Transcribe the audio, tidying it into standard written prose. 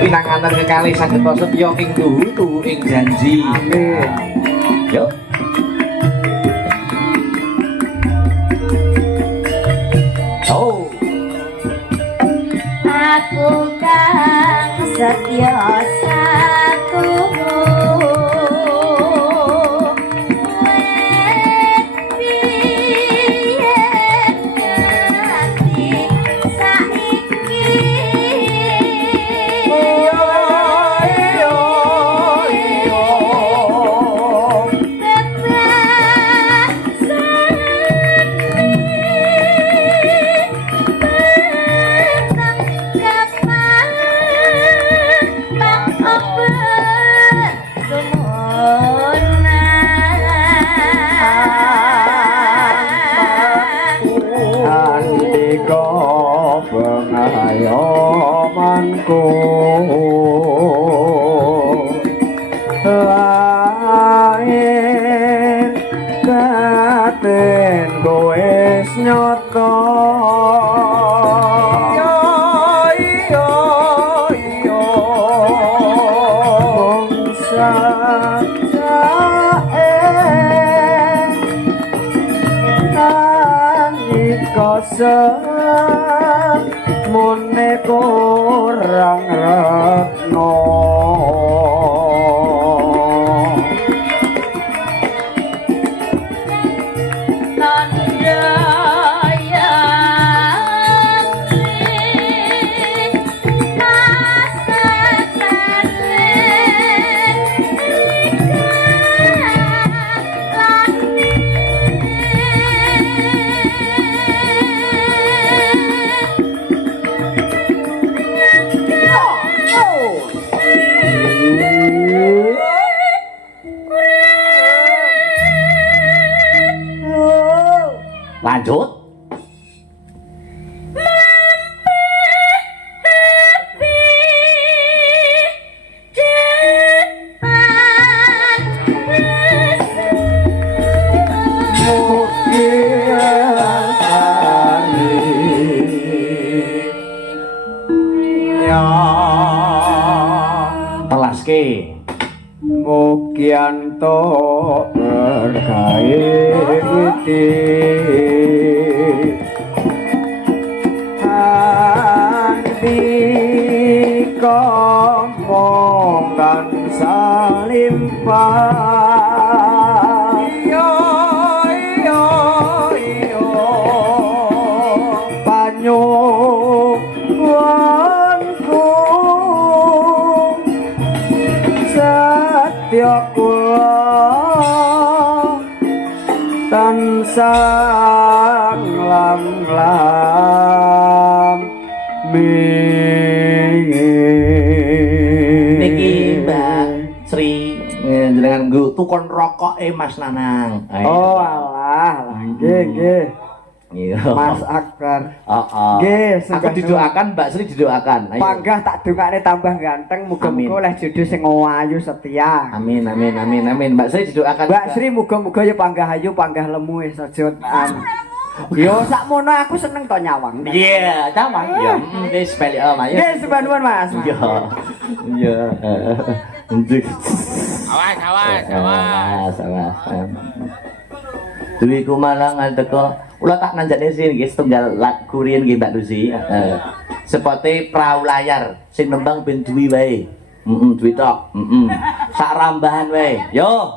Pinanganten kekalih saged setya ing tuhu ing janji. Amin. Yo. Oh. Aku kang setya satumu pengayomanku lain katen wis nyata yo bangsa mune kurang retno Lanjut. Telaske Mugianto berkaiti andika mongkan salimpah yo panyuwunku setya kula tansah nglam-nglam niki Mbak Sri jenengan nggo tukon rokoke Mas Nanang. Oh alah, nggih. Iya. Mas Akbar. Heeh. Nggih, Aku didoakan, Mbak Sri didoakan. Ayo. Panggah tak dongakne tambah ganteng, muga-muga oleh jodoh sing ayu setia. Amin. Mbak Sri didoakan. Mbak Sri muga-muga ya panggah ayu, panggah lemu wis aja yo sakmono aku seneng to nyawang. Iya, nyawang. Ya, wis bali ayo. Nggih, sebanuan Mas. Iya. Awas. Duwi ku malang teko. Ula tak nanjane sih nggih setunggal lagu riyen nggih Mbak Lucy. Sepote prau layar sing nembang ben duwi wae. Duwi tok. Sak rambahan wae. Yo.